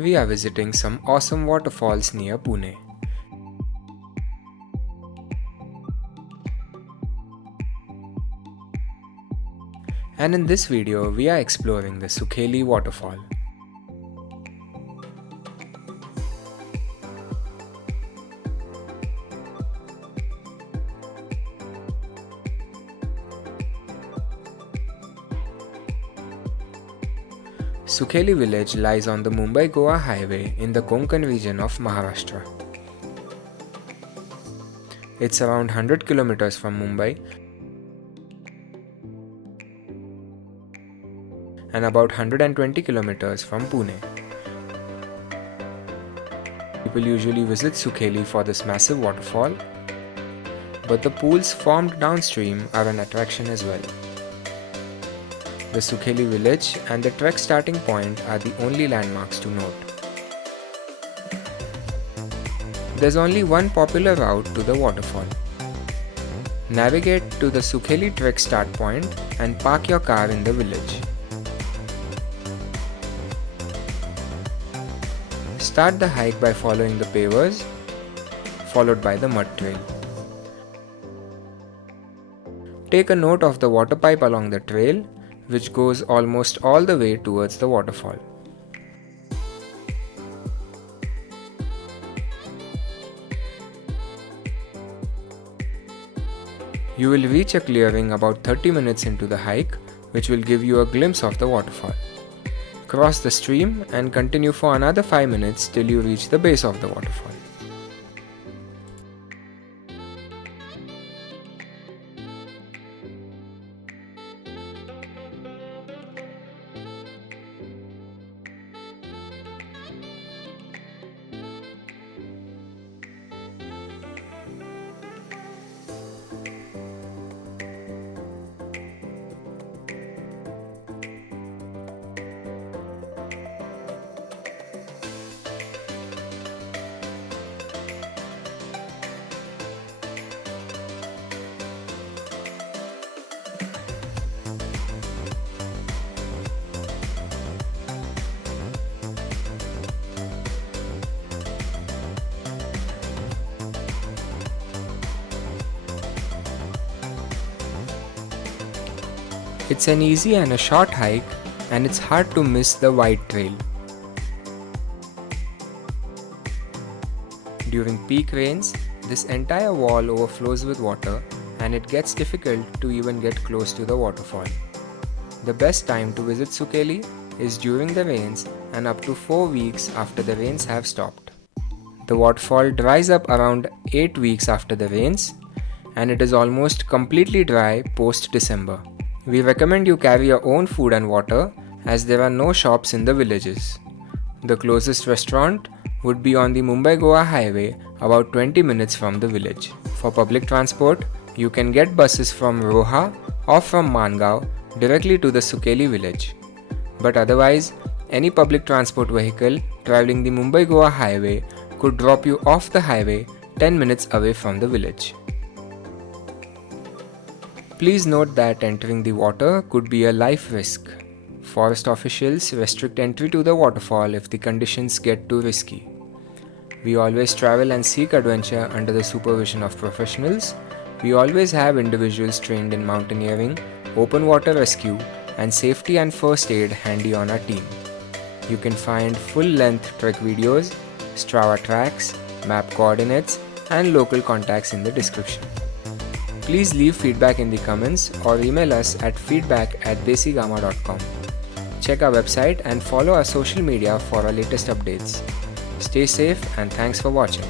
we are visiting some awesome waterfalls near Pune. And in this video, we are exploring the Sukeli Waterfall. Sukheli village lies on the Mumbai Goa highway in the Konkan region of Maharashtra. It's around 100 kilometers from Mumbai and about 120 kilometers from Pune. People usually visit Sukheli for this massive waterfall, but the pools formed downstream are an attraction as well. The Sukheli village and the trek starting point are the only landmarks to note. There's only one popular route to the waterfall. Navigate to the Sukheli trek start point and park your car in the village. Start the hike by following the pavers, followed by the mud trail. Take a note of the water pipe along the trail, which goes almost all the way towards the waterfall. You will reach a clearing about 30 minutes into the hike, which will give you a glimpse of the waterfall. Cross the stream and continue for another 5 minutes till you reach the base of the waterfall. It's an easy and a short hike, and it's hard to miss the wide trail. During peak rains, this entire wall overflows with water and it gets difficult to even get close to the waterfall. The best time to visit Sukheli is during the rains and up to 4 weeks after the rains have stopped. The waterfall dries up around 8 weeks after the rains, and it is almost completely dry post-December. We recommend you carry your own food and water as there are no shops in the villages. The closest restaurant would be on the Mumbai Goa highway about 20 minutes from the village. For public transport, you can get buses from Roha or from Mangaon directly to the Sukheli village. But otherwise, any public transport vehicle traveling the Mumbai Goa highway could drop you off the highway 10 minutes away from the village. Please note that entering the water could be a life risk. Forest officials restrict entry to the waterfall if the conditions get too risky. We always travel and seek adventure under the supervision of professionals. We always have individuals trained in mountaineering, open water rescue, and safety and first aid handy on our team. You can find full-length trek videos, Strava tracks, map coordinates, and local contacts in the description. Please leave feedback in the comments or email us at feedback@desigama.com. Check our website and follow our social media for our latest updates. Stay safe and thanks for watching.